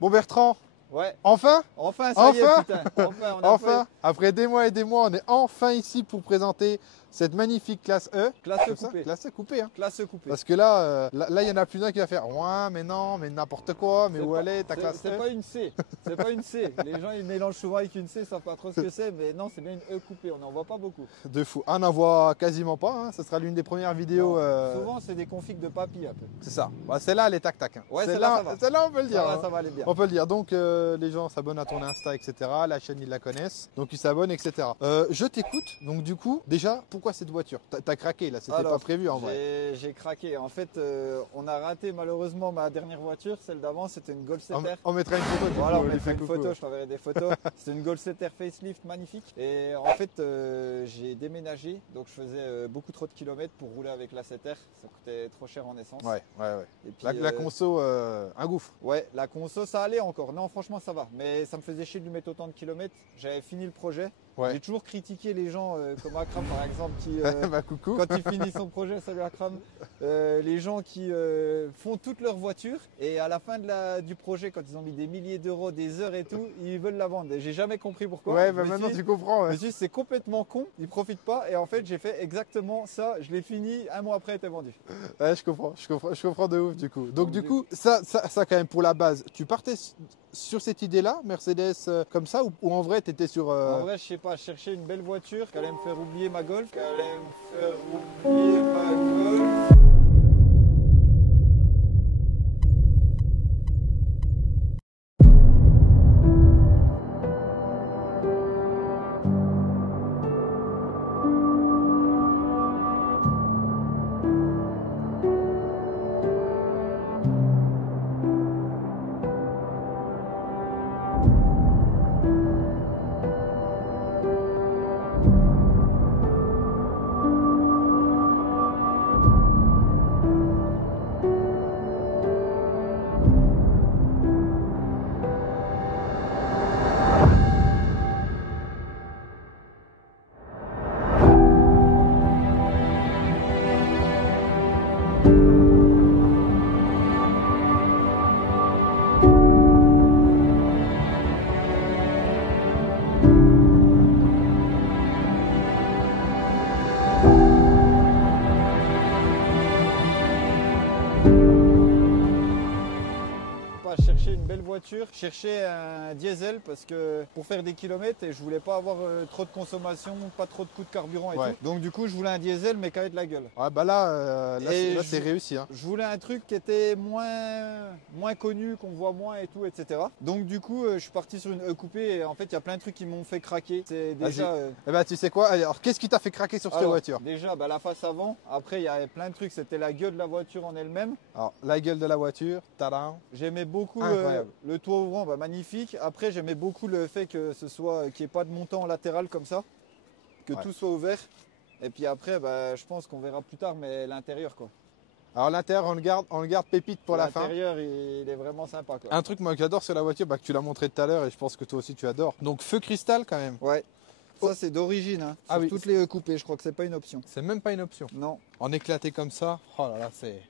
Bon Bertrand, Ouais, enfin, enfin ça y est, enfin, putain. Enfin, on a enfin, après des mois et des mois, on est enfin ici pour présenter cette magnifique classe E. Classe E Comme ça, coupée. classe E coupée. Hein. Classe coupée. Parce que là, là, il y en a plus d'un qui va faire ouais, mais non, mais n'importe quoi, mais C'est où pas- elle est ta classe C'est E? pas une C. C'est pas une C. Les gens ils mélangent souvent avec une C, ils savent pas trop ce que c'est, mais non, c'est bien une E coupée. On n'en voit pas beaucoup. De fou. On n'en voit quasiment pas. Hein. Ce sera l'une des premières vidéos. Non, souvent c'est des configs de papy un peu. C'est ça. Bah, celle-là, elle est tac-tac. Hein. Ouais, celle-là, ça va. Celle-là, on peut le dire. Ça va, hein. ça va aller bien. On peut le dire. Donc, les gens s'abonnent à ton Insta, etc. La chaîne, ils la connaissent. Donc, ils s'abonnent, etc. Je t'écoute. Donc, du coup, déjà, pourquoi cette voiture? T'as craqué là. C'était pas prévu en vrai. J'ai craqué. En fait, on a raté malheureusement ma dernière voiture. Celle d'avant, c'était une Golf-Setter. On mettra une photo. Voilà, on lui mettra fait une coucou. photo, je t'enverrai des photos. C'était une Golf-Setter facelift magnifique. Et en fait, j'ai déménagé, donc je faisais beaucoup trop de kilomètres pour rouler avec la Setter. Ça coûtait trop cher en essence. Ouais. Et puis, La conso, un gouffre. Ouais, la conso, ça allait encore. Non, franchement, ça va. Mais ça me faisait chier de lui mettre autant de kilomètres. J'avais fini le projet. Ouais. J'ai toujours critiqué les gens comme Akram, par exemple, qui, Bah, coucou. quand il finit son projet, salut Akram, les gens qui font toutes leurs voitures et à la fin du projet, quand ils ont mis des milliers d'euros, des heures et tout, ils veulent la vendre. Et j'ai jamais compris pourquoi. Ouais, Je bah me maintenant suis- tu comprends. je me Ouais. suis dit, c'est complètement con, ils profitent pas. Et en fait, j'ai fait exactement ça. Je l'ai fini, un mois après, elle était vendue. Ouais, je comprends de ouf du coup. Donc du du coup, ça quand même pour la base, tu partais sur cette idée-là, Mercedes comme ça, ou en vrai tu étais sur... En vrai, je sais pas, je cherchais une belle voiture qui allait me faire oublier ma Golf. Qui allait me faire oublier ma Golf. Chercher une belle voiture, chercher un diesel parce que pour faire des kilomètres et je voulais pas avoir trop de consommation, pas trop de coûts de carburant et Ouais. tout. Donc du coup je voulais un diesel mais qui avait de la gueule. Ouais, bah là, Et c'est réussi. Hein. Je voulais un truc qui était moins connu, qu'on voit moins et tout, etc. Donc du coup je suis parti sur une E coupée et en fait il y a plein de trucs qui m'ont fait craquer. C'est déjà Eh ben, tu sais quoi? Allez, alors qu'est-ce qui t'a fait craquer sur cette alors, voiture? déjà la face avant, après il y avait plein de trucs, c'était la gueule de la voiture en elle-même. Alors, la gueule de la voiture, tadam. J'aimais beaucoup Incroyable. le toit ouvrant, bah, magnifique. Après, j'aimais beaucoup le fait que ce soit qu'il n'y ait pas de montant latéral comme ça, que Ouais. tout soit ouvert. Et puis après, bah, je pense qu'on verra plus tard, mais l'intérieur quoi. Alors l'intérieur, on le garde pépite pour la fin. L'intérieur, il est vraiment sympa quoi. Un truc moi que j'adore sur la voiture, bah, que tu l'as montré tout à l'heure et je pense que toi aussi tu adores. Donc feu cristal quand même. Ouais. Ça c'est d'origine. Hein. Ah Sur oui. toutes les coupées, je crois que c'est pas une option. C'est même pas une option. Non, En éclaté comme ça, oh là là, c'est...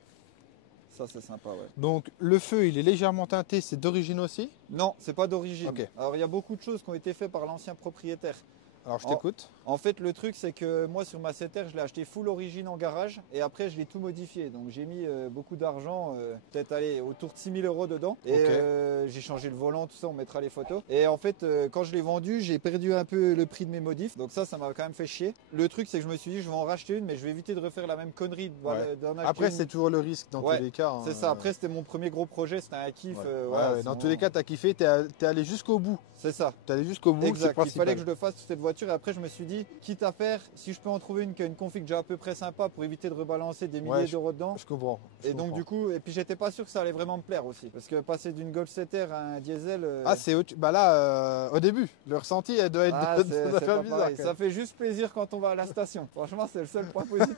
ça c'est sympa, ouais. Donc le feu, il est légèrement teinté, c'est d'origine aussi? Non, c'est pas d'origine. Ok. Alors il y a beaucoup de choses qui ont été faites par l'ancien propriétaire. Alors je Oh. t'écoute. En fait, le truc, c'est que moi, sur ma Setter, je l'ai acheté full origine en garage et après, je l'ai tout modifié. Donc, j'ai mis beaucoup d'argent, peut-être aller autour de 6 000 euros dedans. Et Ok. j'ai changé le volant, tout ça, on mettra les photos. Et en fait, quand je l'ai vendu, j'ai perdu un peu le prix de mes modifs. Donc, ça m'a quand même fait chier. Le truc, c'est que je me suis dit, je vais en racheter une, mais je vais éviter de refaire la même connerie. D'en acheter Après, une. c'est toujours le risque dans Ouais, tous les cas. hein. C'est ça. Après, c'était mon premier gros projet, c'était un kiff. Ouais. voilà, Ouais, dans sinon- tous les cas, t'as kiffé, t'es allé jusqu'au bout. C'est ça. T'es allé jusqu'au bout, c'est Exact, il principal. fallait que je le fasse sur cette voiture et après je me suis dit, quitte à faire, si je peux en trouver une qui a une config déjà à peu près sympa pour éviter de rebalancer des milliers Ouais, d'euros dedans. Je comprends. je Et donc comprends. du coup, et puis j'étais pas sûr que ça allait vraiment me plaire aussi. Parce que passer d'une Golf Setter à un diesel... Ah, c'est bah là, au début, le ressenti, elle doit être ah, ça c'est doit pas faire bizarre. pareil. quand Ça même. fait juste plaisir quand on va à la station. Franchement, c'est le seul point positif.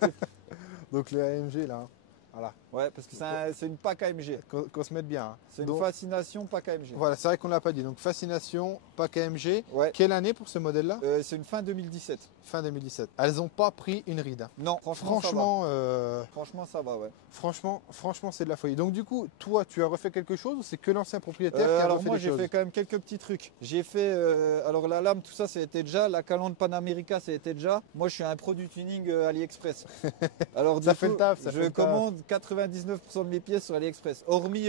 Donc le AMG là, hein. Voilà, Ouais, parce que c'est une PAC AMG. qu'on se mette bien. hein. C'est une Donc, fascination PAC AMG. voilà, c'est vrai qu'on l'a pas dit. Donc fascination, pack AMG. Ouais. Quelle année pour ce modèle-là? C'est une fin 2017. fin 2017. Elles n'ont pas pris une ride. Hein. Non, Franchement, franchement, ça va, ouais. franchement, c'est de la folie. Donc du coup, toi, tu as refait quelque chose ou c'est que l'ancien propriétaire qui a alors refait moi des j'ai choses? fait quand même quelques petits trucs. J'ai fait alors la lame, tout ça c'était déjà, la calandre Panamérica c'était déjà. Moi je suis un pro du tuning AliExpress. Alors Ça fait le taf, ça fait je le taf. commande 99% de mes pièces sur AliExpress, hormis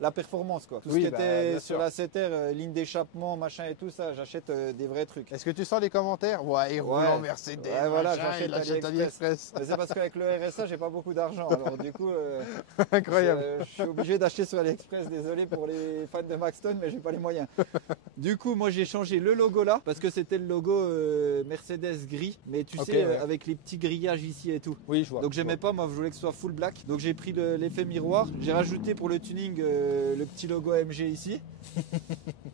la performance quoi. Tout Oui, ce qui bah, était bien sur sûr. la 7R, ligne d'échappement, machin et tout ça, j'achète des vrais trucs. Est-ce que tu sens les commentaires? Ouais, il roule Ouais. en Mercedes. Ouais, voilà, machin, j'achète il achète AliExpress. AliExpress. Mais c'est parce qu'avec le RSA j'ai pas beaucoup d'argent, alors du coup Incroyable. je suis obligé d'acheter sur AliExpress, désolé pour les fans de Maxton, mais j'ai pas les moyens. Du coup, moi j'ai changé le logo là, parce que c'était le logo Mercedes gris, mais tu Ok, sais, ouais. avec les petits grillages ici et tout. Oui, je vois. Donc j'aimais pas, moi je voulais que ce soit full black. Donc j'ai pris l'effet miroir, j'ai rajouté pour le tuning le petit logo AMG ici.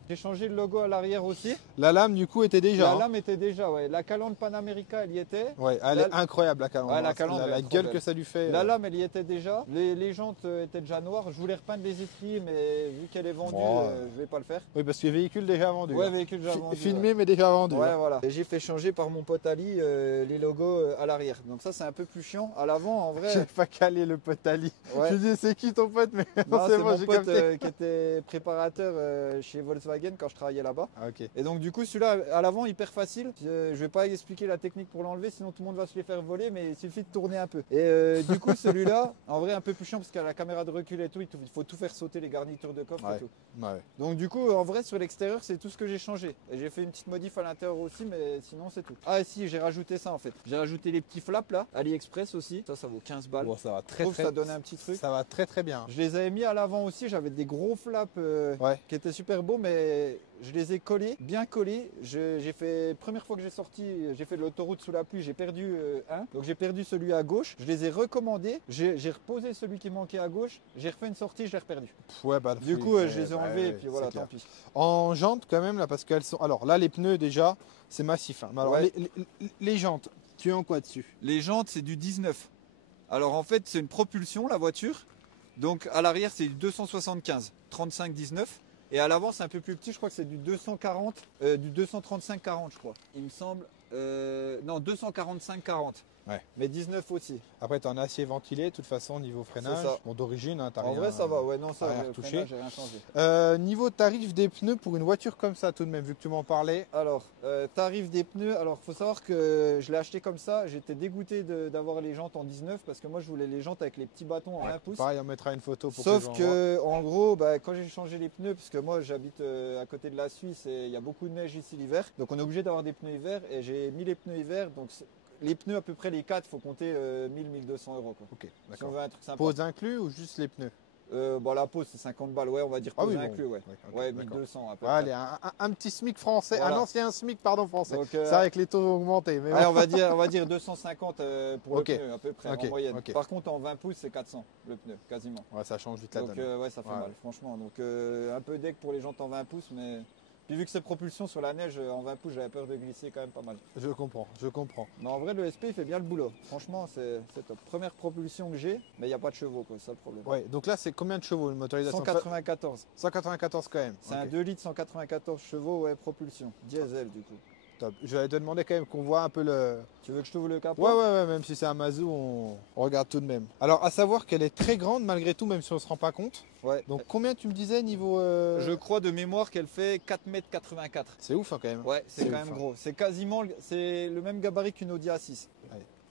J'ai changé le logo à l'arrière aussi. La lame, du coup, était déjà. La hein. lame était déjà, ouais. La calandre Panamérica, elle y était. Ouais, elle est incroyable, la calandre. Ouais, la hein. calandre, elle la est trop gueule belle. que ça lui fait. La lame, elle y était déjà. Les jantes étaient déjà noires. Je voulais repeindre les étriers, mais vu qu'elle est vendue, Oh. je vais pas le faire. Oui, parce que véhicule déjà vendu. Ouais, hein. véhicule déjà vendu. Filmé, mais déjà vendu. Ouais, hein. voilà. Et j'ai fait changer par mon pote Ali les logos à l'arrière. Donc ça, c'est un peu plus chiant. À l'avant, en J'ai vrai. pas calé le pote Ali. Ouais. Je dis, c'est qui ton pote? Mais Non, non, c'est c'est bon, mon j'ai pote capté. qui était préparateur chez Volkswagen quand je travaillais là-bas. Ah, ok. Et donc du coup celui-là à l'avant hyper facile. Je vais pas expliquer la technique pour l'enlever sinon tout le monde va se les faire voler, mais il suffit de tourner un peu. Et du coup celui-là en vrai un peu plus chiant parce qu'à la caméra de recul et tout, il faut tout faire sauter les garnitures de coffre Ouais. et tout. Ouais. Donc du coup en vrai sur l'extérieur c'est tout ce que j'ai changé. Et j'ai fait une petite modif à l'intérieur aussi, mais sinon c'est tout. Ah et si, j'ai rajouté ça en fait. J'ai rajouté les petits flaps là, AliExpress aussi. Ça vaut 15 balles. Bon, ça va Je très trouve très que ça donne un petit truc. Ça va très bien. Je les avais mis à l'avant aussi, j'avais des gros flaps Ouais. qui étaient super beaux, mais je les ai collés, bien collés. J'ai fait, première fois que j'ai sorti, j'ai fait de l'autoroute sous la pluie, j'ai perdu un. Donc j'ai perdu celui à gauche, je les ai recommandés, j'ai reposé celui qui manquait à gauche, j'ai refait une sortie, je l'ai reperdu. Ouais, bah, Du oui, coup, mais- je les ai bah, enlevés ouais, et puis voilà, c'est clair. tant pis. En jantes quand même là, parce qu'elles sont. Alors là, les pneus déjà, c'est massif. Hein. Mais alors Ouais. les jantes, tu es en quoi dessus? Les jantes, c'est du 19. Alors en fait, c'est une propulsion, la voiture. Donc à l'arrière, c'est du 275, 35-19. Et à l'avant, c'est un peu plus petit, je crois que c'est du 240, du 235-40, je crois. Il me semble. Non, 245-40. Ouais. Mais 19 aussi. Après, tu es en acier ventilé, de toute façon, niveau freinage. ça. Bon, d'origine, hein, t'as En rien. vrai, ça va. Ouais, non, ça, rien le retouché. freinage, j'ai rien changé. Niveau tarif des pneus pour une voiture comme ça, tout de même, vu que tu m'en parlais. Alors, tarif des pneus. Alors, faut savoir que je l'ai acheté comme ça. J'étais dégoûté d'avoir les jantes en 19 parce que moi, je voulais les jantes avec les petits bâtons en 1 pouce. Pareil, on mettra une photo pour Sauf que les gens voient. que, en gros, bah, quand j'ai changé les pneus, parce que moi j'habite à côté de la Suisse et il y a beaucoup de neige ici l'hiver, donc on est obligé d'avoir des pneus hiver et j'ai mis les pneus hiver, donc les pneus à peu près les 4, faut compter 1000-1200 euros. Quoi. Ok, Si on d'accord. veut un truc sympa. Pose inclus ou juste les pneus? Bon, la pause c'est 50 balles, ouais, on va dire pause bon. inclus, ouais. Ok, Ouais, d'accord. 1200 à peu Allez, près. un petit SMIC français, Voilà. un ancien SMIC, pardon, français. Donc, C'est vrai que les taux ont augmenté. Mais allez, bon. on va dire 250 pour Ok. le pneu à peu près Ok, en moyenne. ok. Par contre en 20 pouces c'est 400 le pneu, quasiment. Ouais, ça change vite la Donc donne. ouais, ça fait Ouais. mal, franchement. Donc un peu deck pour les jantes en 20 pouces, mais puis vu que c'est propulsion sur la neige en 20 pouces, j'avais peur de glisser quand même pas mal. Je comprends. Mais en vrai, le SP il fait bien le boulot. Franchement, c'est top. Première propulsion que j'ai, mais il n'y a pas de chevaux, quoi, c'est ça le problème. Ouais, donc là, c'est combien de chevaux une motorisation? 194. 194 quand même. C'est Ok, un 2 litres 194 chevaux, ouais, propulsion. Diesel du coup. top. Je vais te demander quand même qu'on voit un peu le. Tu veux que je t'ouvre le capot? Ouais, même si c'est un Mazou, on regarde tout de même. Alors, à savoir qu'elle est très grande malgré tout, même si on se rend pas compte. Ouais. Donc, combien tu me disais niveau. Je crois de mémoire qu'elle fait 4,84 m. C'est ouf hein, quand même. Ouais, c'est C'est quand ouf, même hein. gros. C'est quasiment c'est le même gabarit qu'une Audi A6.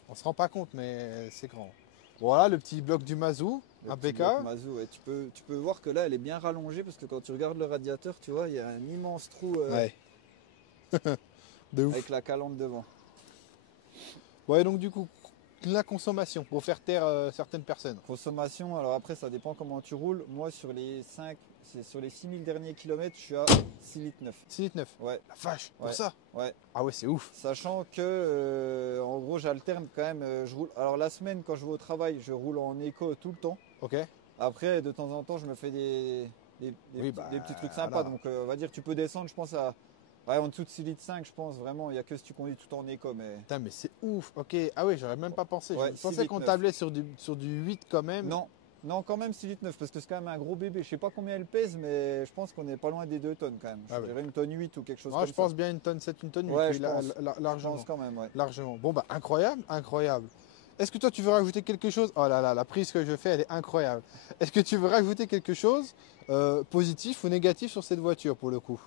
On se rend pas compte, mais c'est grand. Voilà le petit bloc du Mazou, Le un petit PK. bloc Mazou, ouais. Tu peux voir que là, elle est bien rallongée parce que quand tu regardes le radiateur, tu vois, il y a un immense trou Ouais. De ouf. avec la calandre devant. Ouais, donc du coup, la consommation pour faire taire certaines personnes. Consommation, alors après, ça dépend comment tu roules. Moi, sur les 6000 derniers kilomètres, je suis à 6 litres 9. 6 litres 9. Ouais, La vache, pour Ouais. ça. ouais. Ah ouais, c'est ouf. Sachant que, en gros, j'alterne quand même. Je roule. Alors la semaine, quand je vais au travail, je roule en éco tout le temps. Ok. Après, de temps en temps, je me fais des petits trucs sympas. voilà. Donc, on va dire, tu peux descendre, je pense, en dessous de 6 litres 5, je pense vraiment. Il n'y a que si tu conduis tout en éco. Mais Putain, mais c'est ouf. Ok. Ah ouais, j'aurais même pas pensé. Ouais, Je 6 pensais litres qu'on 9. tablait sur du 8 quand même. non, Non, quand même 6 litres 9 parce que c'est quand même un gros bébé. Je sais pas combien elle pèse, mais je pense qu'on est pas loin des 2 tonnes quand même. Je dirais une tonne 8 ou quelque chose comme ça. Je pense bien une tonne 7, une tonne 8. Ouais, oui, largement. Je pense quand même, ouais. Largement. Bon, bah, incroyable, incroyable. Est-ce que toi, tu veux rajouter quelque chose? Oh là là, la prise que je fais, elle est incroyable. Est-ce que tu veux rajouter quelque chose, positif ou négatif sur cette voiture pour le coup?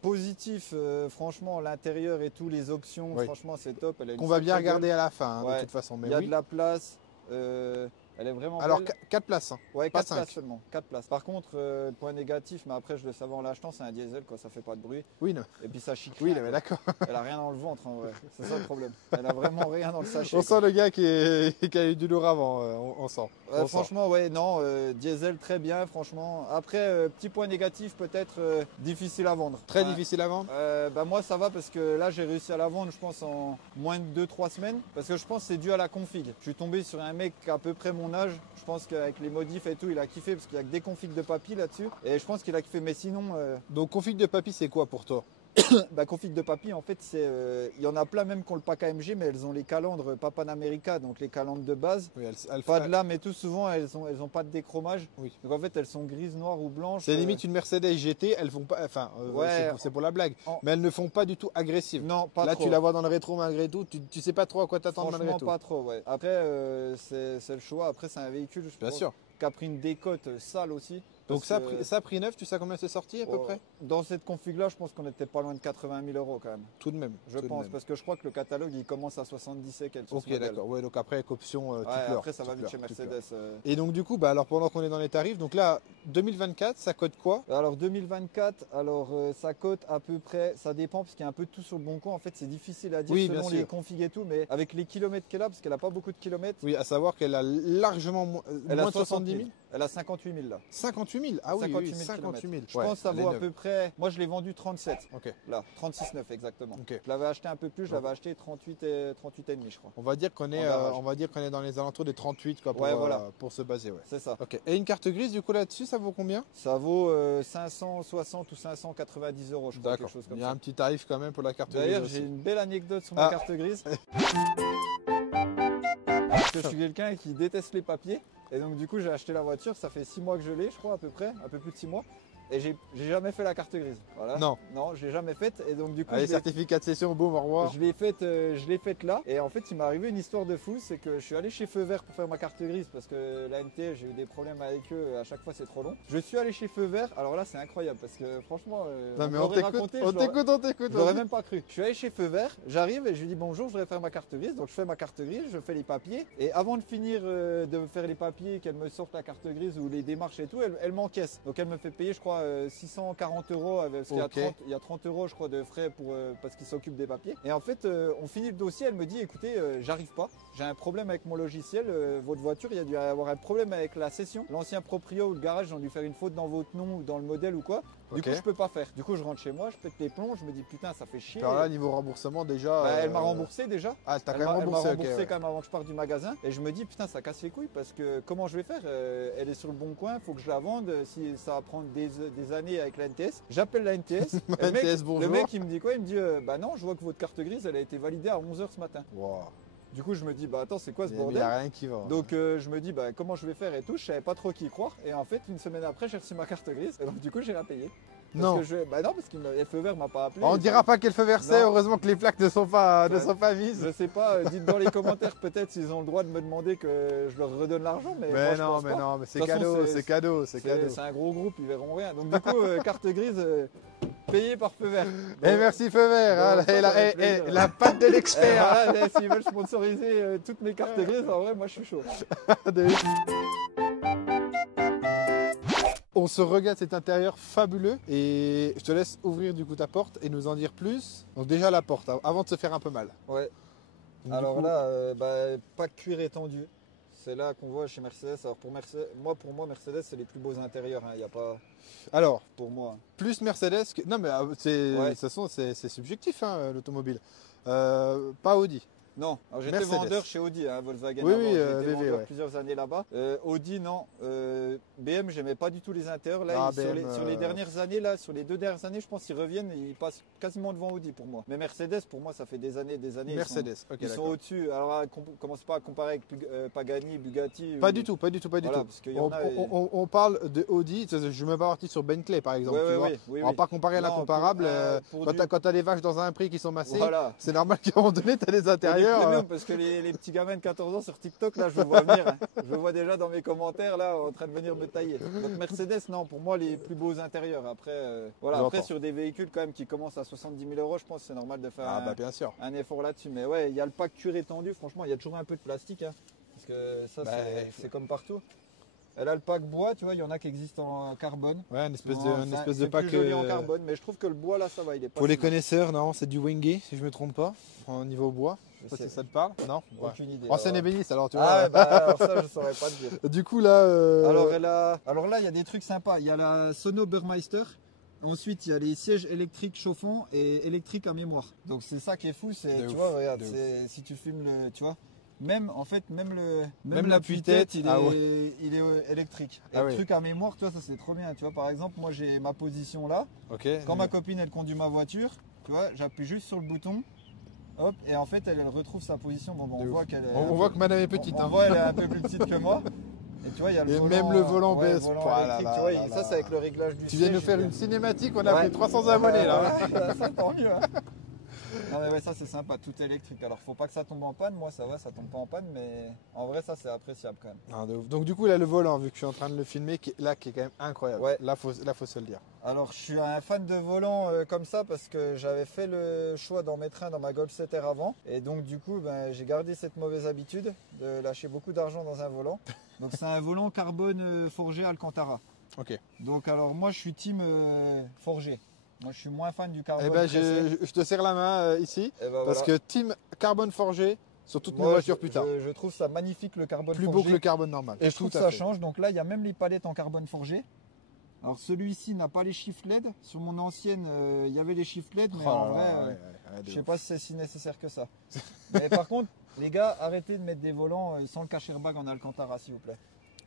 Positif, franchement, l'intérieur et tout, les options, franchement, c'est top. Qu'on va bien regarder à la fin, de toute façon. Il y a de la place. Elle est vraiment Alors, belle. 4 places. Ouais, 4 places seulement. 4 places. Par contre, le point négatif, mais après, je le savais en l'achetant, c'est un diesel, quoi. Ça fait pas de bruit. Oui, non. Et puis ça chic. Oui, mais d'accord. Elle a rien dans le ventre, en vrai. C'est ça le problème. Elle a vraiment rien dans le sachet. On sent le gars qui a eu du lourd avant, on sent. Franchement, ouais, non, diesel très bien, franchement. Après, petit point négatif, peut-être difficile à vendre. Très difficile à vendre. Bah moi, ça va parce que là, j'ai réussi à la vendre, je pense, en moins de 2-3 semaines. Parce que je pense que c'est dû à la config. Je suis tombé sur un mec à peu près mon âge. Je pense qu'avec les modifs et tout, il a kiffé parce qu'il n'y a que des configs de papy là-dessus. Et je pense qu'il a kiffé, mais sinon. Donc, config de papy, c'est quoi pour toi? Bah, config de papy, en fait, il y en a plein même qui ont le pack AMG, mais elles ont les calandres pas Panamérica, donc les calandres de base. Oui, pas de lame et tout, souvent elles ont pas de déchromage. Oui. Donc en fait, elles sont grises, noires ou blanches. C'est limite une Mercedes GT, elles font pas. Enfin, c'est pour la blague. Mais elles ne font pas du tout agressives. Non, pas là, trop. Tu la vois dans le rétro malgré tout, tu sais pas trop à quoi t'attendre malgré tout. Franchement, pas trop, ouais. Après, c'est le choix. Après, c'est un véhicule, je pense, qui a pris une décote sale aussi. Donc ça prix neuf, tu sais combien c'est sorti à peu près? Dans cette config-là, je pense qu'on était pas loin de 80 000 euros quand même. Tout de même. Je pense, parce que je crois que le catalogue, il commence à 70 et quelques. Ok, d'accord. Ouais, donc après, avec option, après, ça va vite chez Mercedes. Et donc du coup, bah, alors pendant qu'on est dans les tarifs, donc là, 2024, ça cote quoi? Alors 2024, ça cote à peu près, ça dépend parce qu'il y a un peu de tout sur le bon coin. En fait, c'est difficile à dire selon les configs et tout, mais avec les kilomètres qu'elle a, parce qu'elle a pas beaucoup de kilomètres. Oui, à savoir qu'elle a largement moins de 70 000. Elle a 58 000 là. 58 000. Ah oui, 58 000. Je pense que ça vaut à peu près. Moi, je l'ai vendu 37. Ok. Là, 36,9 exactement. Okay. Je l'avais acheté un peu plus. Je l'avais acheté 38 et demi, je crois. On va dire qu'on est, dans les alentours des 38 quoi, pour se baser. Ouais. C'est ça. Okay. Et une carte grise, du coup là-dessus, ça vaut combien? Ça vaut 560 ou 590 euros, je crois, quelque chose comme ça. Il y a un petit tarif quand même pour la carte grise. D'ailleurs, j'ai une belle anecdote sur ma carte grise. Parce que je suis quelqu'un qui déteste les papiers. Et donc du coup j'ai acheté la voiture, ça fait 6 mois que je l'ai, je crois à peu près, un peu plus de 6 mois. Et j'ai jamais fait la carte grise. Voilà. Non. Non, je l'ai jamais faite. Et donc du coup, allez, certificat de cession, boum, au revoir. Je l'ai faite là. Et en fait, il m'est arrivé une histoire de fou, c'est que je suis allé chez Feu Vert pour faire ma carte grise parce que la NT, j'ai eu des problèmes avec eux. À chaque fois, c'est trop long. Je suis allé chez Feu Vert. Alors là, c'est incroyable parce que franchement, on t'écoute. Je l'aurais même pas cru. Je suis allé chez Feu Vert. J'arrive et je lui dis bonjour, je voudrais faire ma carte grise. Donc je fais ma carte grise, je fais les papiers. Et avant de finir de faire les papiers, qu'elle me sorte la carte grise ou les démarches et tout, elle m'encaisse. Donc elle me fait payer, je crois, 640 €, parce qu'il y a 30 € je crois de frais parce qu'il s'occupe des papiers. Et en fait on finit le dossier, elle me dit écoutez, j'arrive pas, j'ai un problème avec mon logiciel, votre voiture, il y a dû avoir un problème avec la cession. L'ancien proprio ou le garage, ils ont dû faire une faute dans votre nom ou dans le modèle ou quoi. Du coup je peux pas faire. Du coup je rentre chez moi, je pète les plombs, je me dis putain ça fait chier. Alors là niveau remboursement déjà. Elle m'a remboursé déjà. Ah t'as quand même remboursé. Elle m'a remboursé quand même avant que je parte du magasin. Et je me dis putain ça casse les couilles parce que comment je vais faire, elle est sur le bon coin, faut que je la vende. Si ça va prendre des années avec la NTS, j'appelle la NTS. Le mec il me dit quoi? Il me dit bah non, je vois que votre carte grise elle a été validée à 11 h ce matin. Wow. Du coup je me dis bah attends c'est quoi ce bordel? Il n'y a rien qui va. Donc je me dis bah comment je vais faire et tout, je savais pas trop qui y croire. Et en fait une semaine après j'ai reçu ma carte grise et donc du coup j'ai la payé. Non. Bah non, parce que le feu vert m'a pas appelé. On dira pas quel feu vert c'est, heureusement que les plaques ne sont pas mises. Je sais pas, dites dans les commentaires peut-être s'ils ont le droit de me demander que je leur redonne l'argent. Mais non, mais c'est cadeau, c'est cadeau. C'est un gros groupe, ils verront rien. Donc du coup, carte grise payée par feu vert. Et merci feu vert, et la patte de l'expert. S'ils veulent sponsoriser toutes mes cartes grises, en vrai, moi je suis chaud. On se regarde cet intérieur fabuleux et je te laisse ouvrir du coup ta porte et nous en dire plus. Donc déjà la porte, avant de se faire un peu mal. Ouais. Donc, alors là, pas de cuir étendu. C'est là qu'on voit chez Mercedes. Alors pour moi, Mercedes, c'est les plus beaux intérieurs. Il n'y a pas. Alors, pour moi. Plus Mercedes que. Non mais de toute façon c'est subjectif l'automobile. Pas Audi. Non, alors j'étais Mercedes. vendeur chez Audi, hein, Volkswagen. Oui, avant. oui, J'ai été VW, vendeur ouais. plusieurs années là-bas. Audi, non. BM, j'aimais pas du tout les intérieurs. Là, Ah, sur, BM, sur les dernières années, là, sur les 2 dernières années, je pense qu'ils reviennent, ils passent quasiment devant Audi pour moi. Mais Mercedes, pour moi, ça fait des années. Mercedes, ok, Ils sont d'accord. au-dessus. Alors, commence pas à comparer avec Pagani, Bugatti. Pas du tout, pas du tout, pas du Voilà, tout. parce qu'il y en a. On parle de Audi, je ne mets pas parti sur Bentley par exemple. Ouais, tu vois. oui, On va pas comparer Non, l'incomparable. pour Quand tu as des vaches dans un prix qui sont massées, Voilà. c'est normal qu'à un moment donné, tu as des Pour du intérieurs. premium, parce que les petits gamins de 14 ans sur TikTok, là, je le vois venir. Hein. Je le vois déjà dans mes commentaires, là, en train de venir me tailler. Donc Mercedes, non, pour moi, les plus beaux intérieurs. Après, voilà, après J'entends. sur des véhicules quand même qui commencent à 70 000 euros, je pense que c'est normal de faire Ah bah bien sûr. un effort là-dessus. Mais ouais, il y a le pack cuir étendu, franchement, il y a toujours un peu de plastique. Hein, parce que ça, Bah, c'est comme partout. Et là, le pack bois, tu vois, il y en a qui existent en carbone. Ouais, une espèce Non, de c'est pack. plus joli en carbone, mais je trouve que le bois, là, ça va. Il est pas Pour les si mal. connaisseurs, non, c'est du Wenge, si je me trompe pas, au niveau bois. Je Ça, sais. ça te parle? Non. Ouais. Aucune idée. Ancienne alors. ébéniste, alors tu Ah, vois. ouais, bah, alors ça, je saurais pas te dire. Du coup là. Alors là, il y a des trucs sympas. Il y a la Sono Burmeister. Ensuite, il y a les sièges électriques chauffants et électriques à mémoire. Donc c'est ça qui est fou, c'est De tu ouf, vois, regarde, de si tu filmes le, tu vois, même en fait, même Même l'appui-tête, l'appui-tête, il est, ah ouais. il est électrique. Et Ah le ouais. truc à mémoire, tu vois, ça c'est trop bien. Tu vois, par exemple, moi j'ai ma position là. Ok. Quand ma copine elle conduit ma voiture, tu vois, j'appuie juste sur le bouton. Hop, et en fait, elle retrouve sa position. Bon, on De voit ouf. qu'elle est. On voit que madame est petite. On hein. voit, elle est un peu plus petite que moi. Et tu vois, il y a le Et volant. même le volant ouais, baisse. volant Oh là électrique, là tu vois, là ça là. c'est avec le réglage du Tu viens de nous siège, faire il y a- une cinématique, on a Ouais. fait 300 abonnés là. Ouais, ça tant mieux. Hein. Non mais ouais, ça c'est sympa, tout est électrique. Alors faut pas que ça tombe en panne, moi ça va, ça tombe pas en panne, mais en vrai ça c'est appréciable quand même. Ah, de ouf. Donc du coup là le volant, vu que je suis en train de le filmer, qui est quand même incroyable. Ouais. Là faut se le dire. Alors je suis un fan de volant comme ça parce que j'avais fait le choix d'en mettre un dans ma Golf 7R avant. Et donc du coup ben, j'ai gardé cette mauvaise habitude de lâcher beaucoup d'argent dans un volant. Donc c'est un volant carbone forgé Alcantara. Ok. Donc alors moi je suis team forgé. Moi je suis moins fan du carbone Eh ben pressé. je te serre la main ici, Et ben, parce voilà. que team carbone forgé sur toutes mes Moi, voitures plus tard. je trouve ça magnifique le carbone Plus beau forgé. que le carbone normal. Et je trouve Tout que à ça fait. change. Donc là, il y a même les palettes en carbone forgé. Alors celui-ci n'a pas les chiffres LED. Sur mon ancienne, il y avait les chiffres LED, mais Oh en là vrai, là, ouais, de je sais ouf. pas si c'est si nécessaire que ça. Mais par contre, les gars, arrêtez de mettre des volants sans le cache airbag en Alcantara, s'il vous plaît.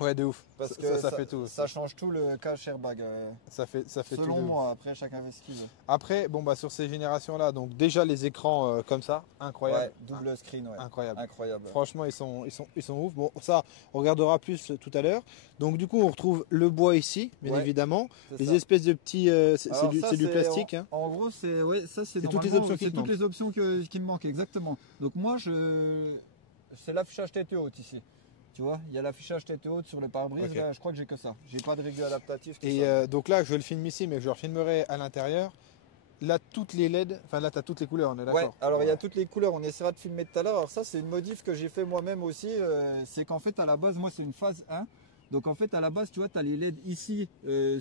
Ouais, de ouf. Parce Ça- que ça fait tout. Ça change tout le cache airbag. Ça fait tout. Selon de ouf. moi, après chacun fait ce qu'il veut. Après, bon bah sur ces générations-là, donc déjà les écrans comme ça, incroyable. Ouais, double screen, ouais. Incroyable. Incroyable. Franchement, ils sont ouf. Bon, ça, on regardera plus tout à l'heure. Donc, du coup, on retrouve le bois ici, bien Ouais, évidemment. C'est Les ça. espèces de petits. C'est Alors du, ça, c'est du plastique. hein. En gros, c'est ouais, ça c'est C'est toutes les normalement, options qui c'est te toutes manquent. les options qui me manquent exactement. Donc moi, c'est l'affichage tête haute ici. Tu vois, il y a l'affichage tête haute sur le pare-brise. Ok. Là, je crois que j'ai que ça. J'ai pas de régler adaptatif. tout Et ça. donc là, je le filme ici, mais je le filmerai à l'intérieur. Là, toutes les LED, enfin là, tu as toutes les couleurs, on est d'accord. Ouais, alors il y a toutes les couleurs, on essaiera de filmer tout à l'heure. Alors ça, c'est une modif que j'ai fait moi-même aussi. C'est qu'en fait, à la base, moi, c'est une phase 1. Donc en fait, à la base, tu vois, tu as les LED ici,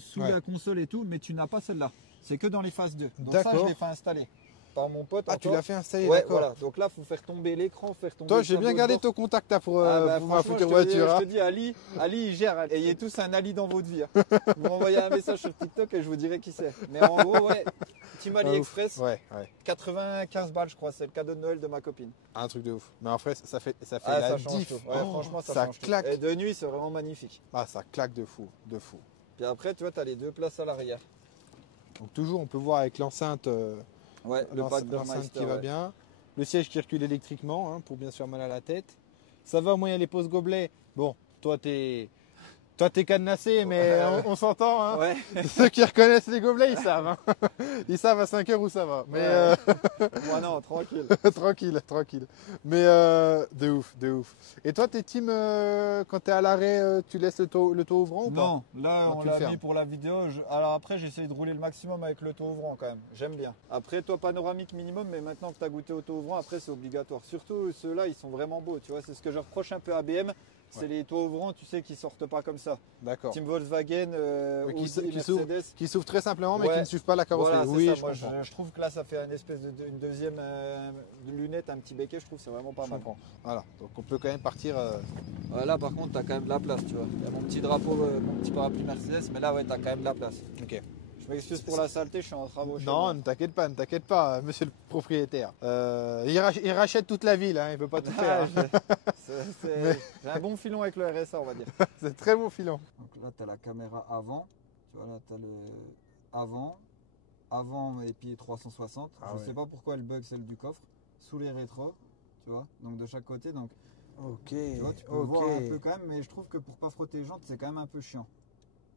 sous Ouais. la console et tout, mais tu n'as pas celle-là. C'est que dans les phases 2. Donc ça, je D'accord. l'ai fait installer par mon pote. Ah, tu encore. l'as fait installer, Ouais, d'accord. voilà. Donc là, il faut faire tomber l'écran, faire tomber Toi, le j'ai bien tableau de gardé bord. ton contact là, pour, Ah bah, pour ma franchement, future je te dis- voiture. hein. Je te dis, Ali, il gère. Ayez tous un Ali dans votre vie. hein. Vous m'envoyez un message sur TikTok et je vous dirai qui c'est. Mais en gros, ouais, Team Ah, ouf. AliExpress, Ouais. 95 balles, je crois. C'est le cadeau de Noël de ma copine. Un truc de ouf. Mais en fait, ça fait Ah, la ça change diff. tout. Ouais, Oh, franchement, ça change tout. claque. Et de nuit, c'est vraiment magnifique. Ah, ça claque de fou, de fou. Puis après, tu vois, tu as les deux places à l'arrière. Donc toujours, on peut voir avec l'enceinte. Ouais, le pack L'enceinte Burmeister. qui va ouais. bien. Le siège qui recule électriquement hein, pour bien sûr mal à la tête. Ça va, moi il y a les poses gobelets. Bon, toi t'es cadenassé, mais on s'entend. Hein. Ouais. Ceux qui reconnaissent les gobelets, ils savent. hein. Ils savent à 5 heures où ça va. Mais Moi, non, tranquille. tranquille. Mais de ouf, de ouf. Et toi, t'es team quand t'es à l'arrêt, tu laisses le taux ouvrant ou pas? Non, là, Non, on tu le l'a fermes. mis pour la vidéo. Alors après, j'essaye de rouler le maximum avec le taux ouvrant quand même. J'aime bien. Après, toi, panoramique minimum, mais maintenant que tu as goûté au taux ouvrant, après, c'est obligatoire. Surtout ceux-là, ils sont vraiment beaux. Tu vois, c'est ce que je reproche un peu à BM. C'est Ouais. les taux ouvrants, tu sais, qui sortent pas comme ça. D'accord. Team Volkswagen, Ouais, Audi, qui s'ouvrent Mercedes. Qui s'ouvrent très simplement, mais Ouais. qui ne suivent pas la carrosserie. Voilà, c'est oui, ça. je Moi, comprends. je trouve que là, ça fait une deuxième lunette, un petit béquet. Je trouve que c'est vraiment pas Je mal. comprends. Voilà, donc on peut quand même partir. Là, par contre, tu as quand même de la place, tu vois. Il y a mon petit drapeau, mon petit parapluie Mercedes, mais là, ouais, tu as quand même de la place. Ok. Je m'excuse pour la saleté, je suis en travaux chez Non, moi. ne t'inquiète pas, monsieur le propriétaire. Il rachète toute la ville, hein, il ne peut pas tout faire. J'ai un bon filon avec le RSA, on va dire. C'est très bon filon. Donc là, tu as la caméra avant. Tu vois, là, tu as le avant et puis 360. Je ne sais pas pourquoi elle bug celle du coffre. Sous les rétros, tu vois, donc de chaque côté. Donc, ok. tu vois, tu peux voir un peu quand même, mais je trouve que pour pas frotter les jantes, c'est quand même un peu chiant.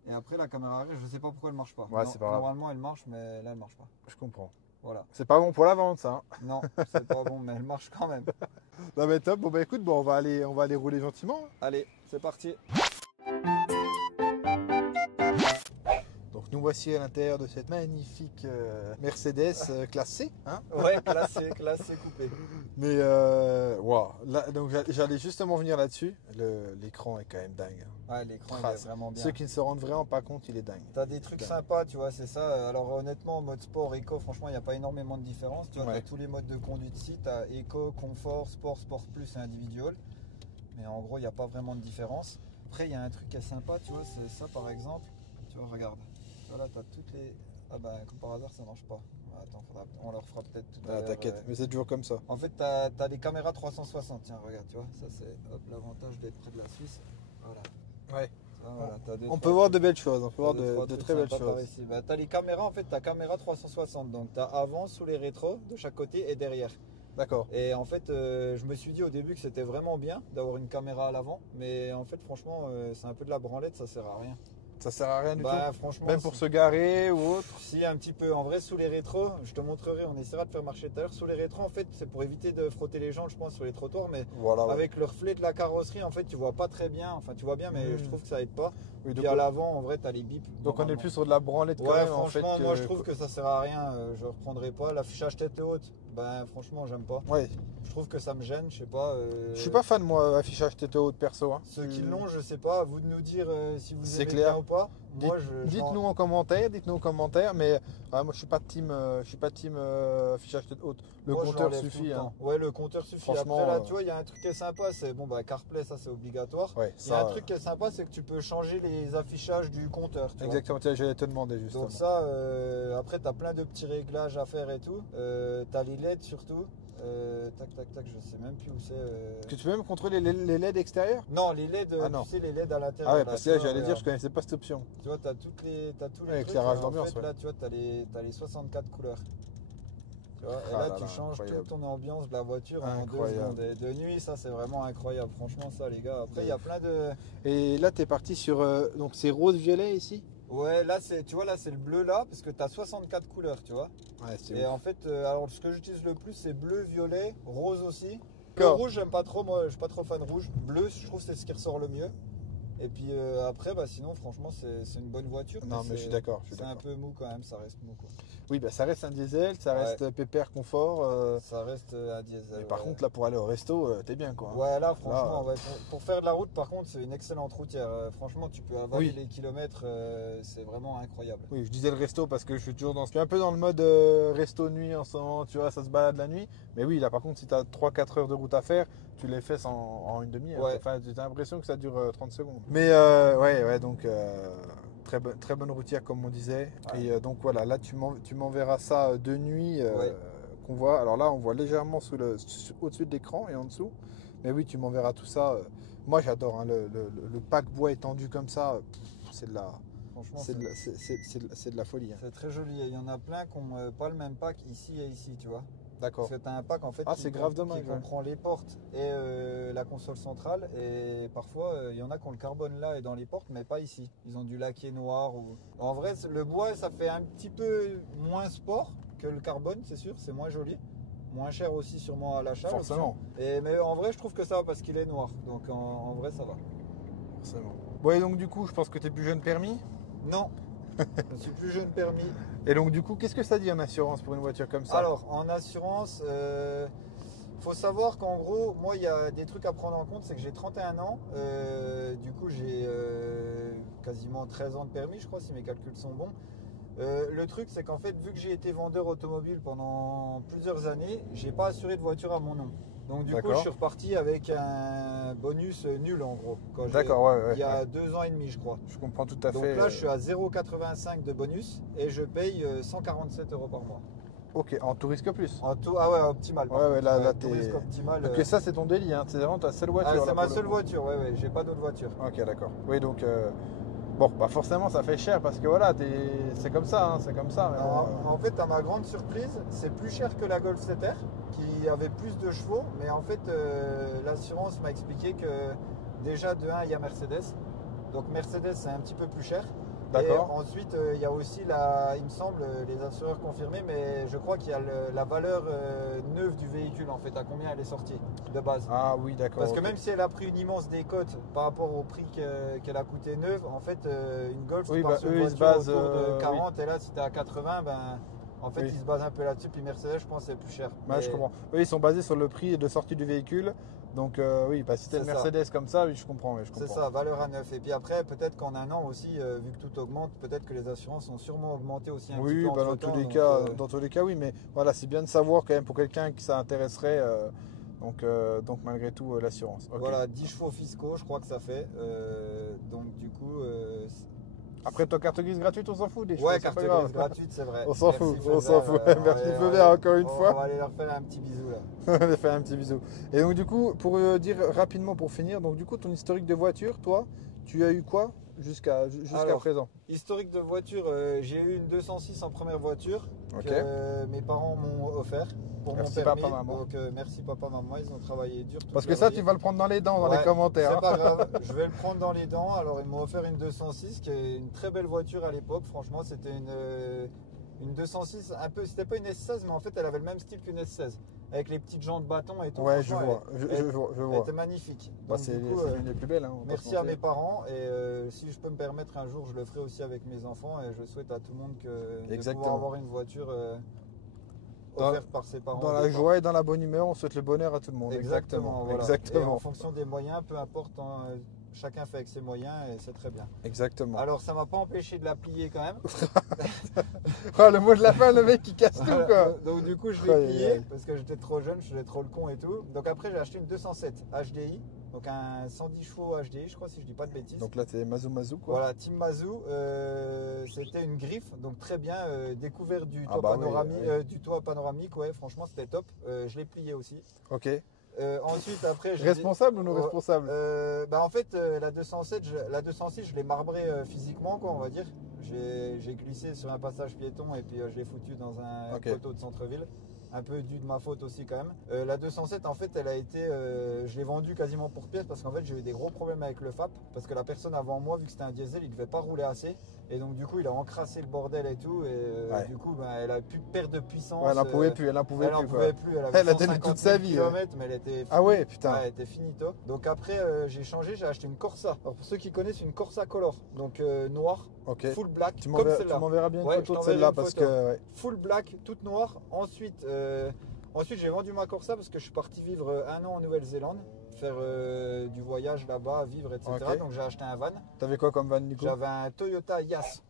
Et après, la caméra arrière, je sais pas pourquoi elle marche pas. Ouais, c'est pas grave. Normalement, elle marche, mais là, elle marche pas. Je comprends. Voilà. C'est pas bon pour la vente, ça. Hein. Non, c'est pas bon, mais elle marche quand même. Non mais top. Bon bah écoute, on va aller rouler gentiment. Allez, c'est parti. Donc nous voici à l'intérieur de cette magnifique Mercedes classe C. Hein, Ouais, classé coupé. mais wow. Là, donc j'allais justement venir là-dessus. L'écran est quand même dingue. Ouais, l'écran il est vraiment bien. Ceux qui ne se rendent vraiment pas compte, il est dingue. T'as des trucs sympas, tu vois, c'est ça. Alors honnêtement, mode sport, éco, franchement, il n'y a pas énormément de différence. Tu vois, t'as tous les modes de conduite ici. T'as éco, confort, sport, sport plus et individuel. Mais en gros, il n'y a pas vraiment de différence. Après, il y a un truc qui est sympa, tu vois, c'est ça par exemple. Tu vois, regarde. Voilà, t'as toutes les... Ah bah, comme par hasard, ça marche pas. Attends, on leur fera peut-être tout à l'heure. T'inquiète, mais c'est toujours comme ça. En fait, t'as des caméras 360. Tiens, regarde, tu vois, ça c'est l'avantage d'être près de la Suisse. Voilà. Ouais. Voilà, on peut voir de belles choses, on peut voir de très belles choses. Bah, tu as les caméras, en fait, tu as caméra 360, donc tu as avant, sous les rétros, de chaque côté et derrière. D'accord. Et en fait, je me suis dit au début que c'était vraiment bien d'avoir une caméra à l'avant, mais en fait, franchement, c'est un peu de la branlette, ça sert à rien. Ça sert à rien du tout. Franchement, même pour se garer ou autre. Si, un petit peu. En vrai, sous les rétros, je te montrerai, on essaiera de faire marcher tout à l'heure. Sous les rétros, en fait, c'est pour éviter de frotter les gens, je pense, sur les trottoirs. Mais voilà, avec le reflet de la carrosserie, en fait, tu vois pas très bien. Enfin, tu vois bien, mais je trouve que ça aide pas. Oui, puis à l'avant, en vrai, tu as les bips. Donc on est plus sur de la branlette quand même. Franchement, en fait, moi, je trouve que ça sert à rien. Je reprendrai pas. L'affichage tête haute, franchement, j'aime pas. Ouais. Je trouve que ça me gêne, je sais pas. Je suis pas fan, moi, affichage tête haute perso. Hein. Ceux qui l'ont, je sais pas. À vous de nous dire si vous aimez clair. bien ou pas. Dites-nous en commentaire, mais moi je suis pas team affichage tête haute. Le compteur suffit. Hein. Ouais, le compteur suffit. Franchement, après là, tu vois, il y a un truc qui est sympa, c'est CarPlay, ça c'est obligatoire. Ouais, il y a un truc qui est sympa, c'est que tu peux changer les affichages du compteur. Exactement, j'allais te demander justement. Donc ça, après tu as plein de petits réglages à faire et tout. Tu as les LED surtout. Tac, je sais même plus où c'est. Est-ce que tu peux même contrôler les LED extérieurs? Non, les LED, tu sais, les LED à l'intérieur. Ah ouais, parce que là, j'allais dire, je connaissais pas cette option. Tu vois, tu as tous les trucs. Éclairage d'ambiance. En fait, là, tu vois, tu as les 64 couleurs. Tu vois, et là, tu changes toute ton ambiance de la voiture en 2 secondes. Et de nuit, ça, c'est vraiment incroyable. Franchement, ça, les gars. Après, il y a plein de. Et là, tu es parti sur. Donc, c'est rose-violet ici? Ouais, là, tu vois, là, c'est le bleu là, parce que tu as 64 couleurs, tu vois. Ouais, c'est et ouf. En fait, alors, ce que j'utilise le plus, c'est bleu, violet, rose aussi. Le rouge, j'aime pas trop, moi, je suis pas trop fan rouge. Bleu, je trouve que c'est ce qui ressort le mieux. Et puis après, sinon, franchement, c'est une bonne voiture. Non, mais je suis d'accord. C'est un peu mou quand même, ça reste mou, quoi. Oui, ça reste un diesel, ça reste pépère, confort. Ça reste un diesel. Mais par contre, là, pour aller au resto, t'es bien, quoi. Ouais, là, franchement, pour faire de la route, par contre, c'est une excellente routière. Franchement, tu peux avaler les kilomètres, c'est vraiment incroyable. Oui, je disais le resto parce que je suis toujours je suis un peu dans le mode resto nuit en ce moment, tu vois, ça se balade la nuit. Mais oui, là, par contre, si tu as 3-4 heures de route à faire, tu les fais en une demi-heure. Ouais. Enfin, tu as l'impression que ça dure 30 secondes. Mais donc très bonne routière comme on disait. Ouais. Et donc voilà, là tu m'enverras ça de nuit qu'on voit. Alors là, on voit légèrement au-dessus de l'écran et en dessous. Mais oui, tu m'enverras tout ça. Moi, j'adore hein, le pack bois étendu comme ça. C'est de la... Franchement, c'est de la folie. Hein. C'est très joli. Il y en a plein qui n'ont pas le même pack ici et ici, tu vois. D'accord. Parce que tu as un pack en fait qui comprend les portes et la console centrale. Et parfois, il y en a qui ont le carbone là et dans les portes, mais pas ici. Ils ont du laqué noir. En vrai, le bois, ça fait un petit peu moins sport que le carbone, c'est sûr. C'est moins joli. Moins cher aussi sûrement à l'achat. Forcément. Mais en vrai, je trouve que ça va parce qu'il est noir. Donc en vrai, ça va. Forcément. Bon, et donc du coup, je pense que tu es plus jeune permis? Non. Je suis plus jeune permis. Et donc du coup, qu'est-ce que ça dit en assurance pour une voiture comme ça? Alors, en assurance, faut savoir qu'en gros, moi, il y a des trucs à prendre en compte, c'est que j'ai 31 ans. Du coup, j'ai quasiment 13 ans de permis, je crois, si mes calculs sont bons. Le truc, c'est qu'en fait, vu que j'ai été vendeur automobile pendant plusieurs années, j'ai pas assuré de voiture à mon nom. Donc du coup, je suis reparti avec un bonus nul en gros. D'accord, il y a 2 ans et demi, je crois. Je comprends tout à fait. Donc là, je suis à 0,85 de bonus et je paye 147 € par mois. Ok, en tout risque plus. En tout, ah ouais, optimal. Ouais, là tout risque optimal. Donc ça, c'est ton délit, hein. C'est vraiment ta seule voiture. C'est ma seule voiture, ouais, j'ai pas d'autre voiture. Ok, d'accord. Oui, donc bon, bah forcément, ça fait cher parce que voilà, c'est comme ça, hein, c'est comme ça. Mais Alors, en fait, à ma grande surprise, c'est plus cher que la Golf 7R qui avait plus de chevaux, mais en fait, l'assurance m'a expliqué que déjà de 1, il y a Mercedes. Donc Mercedes, c'est un petit peu plus cher. D'accord. Et ensuite, il y a aussi, il me semble, les assureurs confirmés, mais je crois qu'il y a la valeur neuve du véhicule, en fait, à combien elle est sortie de base. Ah oui, d'accord. Parce que même si elle a pris une immense décote par rapport au prix qu'elle a coûté neuve, en fait, une Golf, oui, part sur une voiture base, autour de 40, oui. et là, si tu es à 80, en fait, ils se basent un peu là-dessus. Puis Mercedes, je pense, c'est plus cher. Ouais, je comprends. Oui, ils sont basés sur le prix de sortie du véhicule. Donc oui, bah, si tu as une Mercedes comme ça, oui, je comprends. Oui, c'est ça, valeur à neuf. Et puis après, peut-être qu'en un an aussi, vu que tout augmente, peut-être que les assurances ont sûrement augmenté aussi un petit peu. Oui, dans tous les cas, oui. Mais voilà, c'est bien de savoir quand même pour quelqu'un qui ça intéresserait. Donc malgré tout, l'assurance. Okay. Voilà, 10 chevaux fiscaux, je crois que ça fait. Donc du coup... Après, ta carte grise gratuite, on s'en fout des chevaux. Ouais, carte grise gratuite, c'est vrai. On s'en fout, on s'en fout. Merci Feu encore une fois. On va aller leur faire un petit bisou là. On va leur faire un petit bisou. Et donc du coup, pour dire rapidement pour finir, donc du coup, ton historique de voiture, toi, tu as eu quoi jusqu'à présent? Historique de voiture, j'ai eu une 206 en première voiture que mes parents m'ont offert pour mon permis. Papa, maman. Donc merci papa, maman, ils ont travaillé dur. Parce que ça, tu vas le prendre dans les dents dans les commentaires. C'est pas grave, je vais le prendre dans les dents. Alors ils m'ont offert une 206 qui est une très belle voiture à l'époque. Franchement, c'était une 206, un peu, c'était pas une S16, mais en fait elle avait le même style qu'une S16. Avec les petites jantes bâtons et tout. Ouais, je vois. Elle était magnifique. Bah, c'est l'une des plus belles. Hein, merci à mes parents. Et si je peux me permettre un jour, je le ferai aussi avec mes enfants. Et je souhaite à tout le monde de pouvoir avoir une voiture offerte par ses parents. Dans la joie et dans la bonne humeur, on souhaite le bonheur à tout le monde. Exactement. Voilà. Exactement. Et en fonction des moyens, peu importe, chacun fait avec ses moyens et c'est très bien. Exactement. Alors ça m'a pas empêché de la plier quand même. Oh, le mot de la fin, le mec qui casse tout quoi. Donc du coup je l'ai plié parce que j'étais trop jeune, je faisais trop le con et tout. Donc après j'ai acheté une 207 HDI, donc un 110 chevaux HDI je crois si je dis pas de bêtises. Donc là c'est Mazou quoi. Voilà, Team Mazou, c'était une griffe, donc très bien, découvert du toit panoramique, du toit panoramique, ouais franchement c'était top. Je l'ai plié aussi. Ok. Ensuite, après, responsable ou non responsable en fait, la 206, je l'ai marbré physiquement, quoi, on va dire. J'ai glissé sur un passage piéton et puis je l'ai foutu dans un poteau de centre-ville. Un peu dû de ma faute aussi quand même. La 207 en fait elle a été, je l'ai vendue quasiment pour pièce parce qu'en fait j'ai eu des gros problèmes avec le FAP parce que la personne avant moi vu que c'était un diesel il devait pas rouler assez et donc du coup il a encrassé le bordel et tout et du coup elle a pu perdre de puissance. Ouais, elle n'en pouvait plus, elle en pouvait plus. Elle a donné toute sa vie. Mais elle était finie. Ah ouais putain. Ouais, elle était finito. Donc après j'ai changé, j'ai acheté une Corsa. Alors pour ceux qui connaissent une Corsa Color, donc noire, full black, comme celle-là. Tu m'enverras bien une photo de celle-là parce que full black, toute noire. Ensuite, j'ai vendu ma Corsa parce que je suis parti vivre 1 an en Nouvelle-Zélande, faire du voyage là-bas, vivre, etc. Donc j'ai acheté un van. T'avais quoi comme van, Nico? J'avais un Toyota Yaris.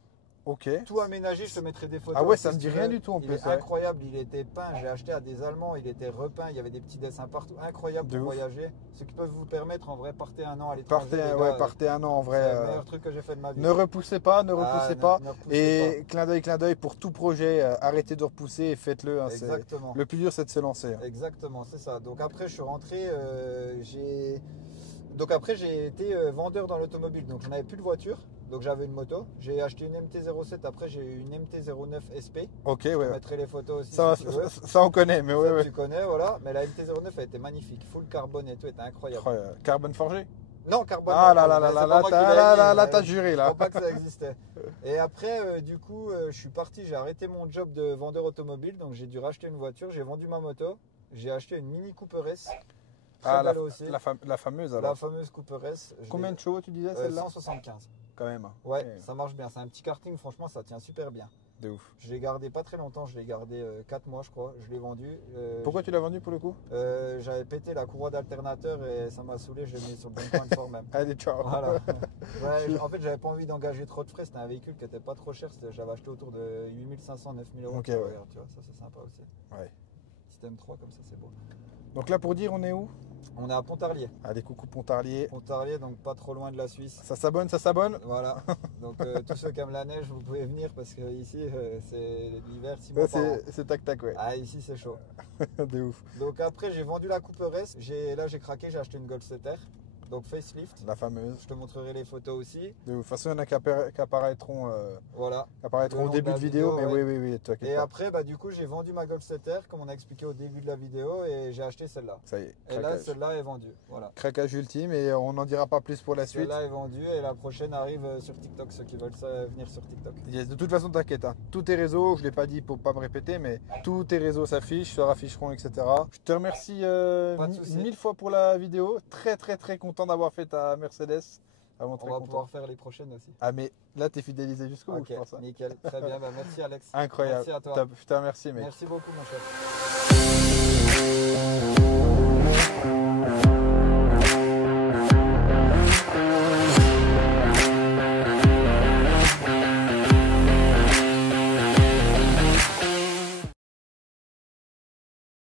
Ok. Tout aménagé, je te mettrai des photos. Ah ouais, ça me dit rien du tout en plus. Il est incroyable, il était peint, j'ai acheté à des Allemands, il était repeint, il y avait des petits dessins partout, incroyable pour voyager. Ceux qui peuvent vous le permettre, en vrai, partez 1 an à l'étranger. Partez 1 an en vrai. C'est le meilleur truc que j'ai fait de ma vie. Ne repoussez pas. Et clin d'œil pour tout projet, arrêtez de repousser et faites-le. Hein, exactement. Le plus dur, c'est de se lancer. Hein. Exactement, c'est ça. Donc après, je suis rentré, j'ai été vendeur dans l'automobile, donc je n'avais plus de voiture. Donc j'avais une moto, j'ai acheté une MT-07, après j'ai eu une MT-09 SP. Ok, je mettrai les photos aussi. Ça, si tu veux. Ça on connaît, mais ouais. Tu connais, voilà. Mais la MT-09 elle était magnifique, full carbone et tout, elle était incroyable. Carbone forgé? Non, carbone. Ah là, t'as juré là. Je crois pas que ça existait. Et après, du coup, je suis parti, j'ai arrêté mon job de vendeur automobile, donc j'ai dû racheter une voiture, j'ai vendu ma moto, j'ai acheté une Mini Cooper S. La fameuse alors. La fameuse Cooper S. Combien de chevaux tu disais celle-là? 175. Quand même. Ouais, ça marche bien. C'est un petit karting, franchement, ça tient super bien. De ouf. Je l'ai gardé pas très longtemps, je l'ai gardé 4 mois, je crois. Je l'ai vendu. Pourquoi tu l'as vendu pour le coup? J'avais pété la courroie d'alternateur et ça m'a saoulé, je l'ai mis sur le bon point de fort même. Allez, ciao. Voilà. En fait, j'avais pas envie d'engager trop de frais. C'était un véhicule qui était pas trop cher. J'avais acheté autour de 8500, 9000 euros. Ok, tu vois, ça c'est sympa aussi. Ouais. système 3, comme ça c'est beau. Donc là, pour dire, on est où? On est à Pontarlier. Allez, coucou Pontarlier. Pontarlier, donc pas trop loin de la Suisse. Ça s'abonne, ça s'abonne. Voilà. Donc tous ceux qui aiment la neige, vous pouvez venir parce que ici c'est l'hiver 6 mois par an. C'est tac tac, ouais. Ah, ici c'est chaud. De ouf. Donc après j'ai vendu la Cooper S. Là j'ai craqué, j'ai acheté une Goldsetter. Donc facelift. La fameuse. Je te montrerai les photos aussi. De toute façon, il y en a qui apparaîtront, voilà. au début de vidéo, mais ouais. oui, t'inquiète Et pas. après, bah, du coup, j'ai vendu ma Goldsetter, comme on a expliqué au début de la vidéo, et j'ai acheté celle-là. Ça y est, Et là, celle-là est vendue. Voilà. Craquage ultime, et on n'en dira pas plus pour la suite. Celle-là est vendue, et la prochaine arrive sur TikTok, ceux qui veulent venir sur TikTok. Yes, de toute façon, t'inquiète, hein. Tous tes réseaux, je ne l'ai pas dit pour pas me répéter, mais tous tes réseaux s'affichent, se rafficheront, etc. Je te remercie mille fois pour la vidéo. Très, très, très content d'avoir fait ta Mercedes. On va pouvoir faire les prochaines aussi. Ah, mais là, t'es fidélisé jusqu'au bout, je pense. Hein. Nickel, très bien. Bah, merci Alex. Incroyable. Merci à toi. Top. Putain, merci, mec. Merci beaucoup, mon cher.